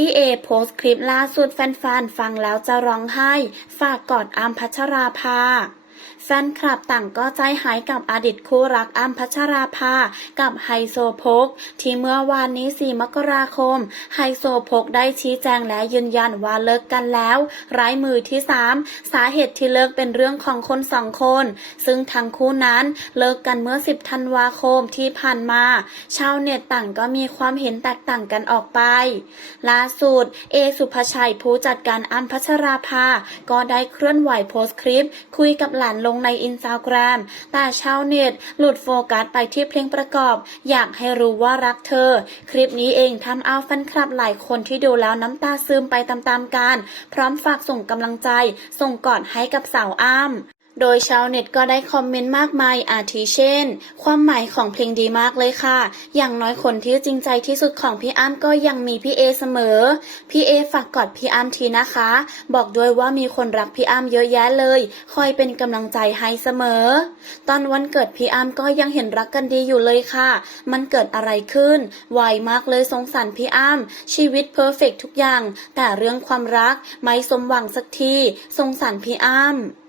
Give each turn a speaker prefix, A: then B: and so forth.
A: พี่เอโพสต์คลิปล่าสุดแฟนๆ ฟังแล้วจะร้องไห้ ฝากกอดอัมพัชราภา แฟนคลับต่างก็ใจหายกับอดีตคู่รักอัมพัชราภา กับไฮโซโพก ที่เมื่อวานนี้ 4 มกราคม ไฮโซโพกได้ชี้แจงและยืนยันว่าเลิกกันแล้วไร้มือที่ 3 สาเหตุที่เลิกเป็นเรื่องของคนสองคน ซึ่งทั้งคู่นั้นเลิกกันเมื่อ 10 ธันวาคมที่ผ่านมา ชาวเน็ตต่างก็มีความเห็นแตกต่างกันออกไป ล่าสุด เอสุภาชัยผู้จัดการอัมพัชราภา ก็ได้เคลื่อนไหวโพสต์คลิป คุยกับหลานลงในอินสตาแกรมแต่ชาวเน็ตหลุดโฟกัสไปที่เพลงประกอบ อยากให้รู้ว่ารักเธอ คลิปนี้เองทำเอาแฟนคลับหลายคนที่ดูแล้วน้ำตาซึมไปตามๆกัน พร้อมฝากส่งกำลังใจ ส่งกอดให้กับสาวอ้ำ โดยชาวเน็ตก็ได้คอมเมนต์มากมายอาทิเช่น ความหมายของเพลงดีมากเลยค่ะ อย่างน้อยคนที่จริงใจที่สุดของพี่อ้ำก็ยังมีพี่เอเสมอ พี่เอฝากกอดพี่อ้ำทีนะคะ บอกด้วยว่ามีคนรักพี่อ้ำเยอะแยะเลย คอยเป็นกำลังใจให้เสมอ ตอนวันเกิดพี่อ้ำก็ยังเห็นรักกันดีอยู่เลยค่ะ มันเกิดอะไรขึ้นไวมากเลยสงสารพี่อ้ำชีวิตเพอร์เฟกทุกอย่าง แต่เรื่องความรักไม่สมหวังสักทีสงสารพี่อ้ำ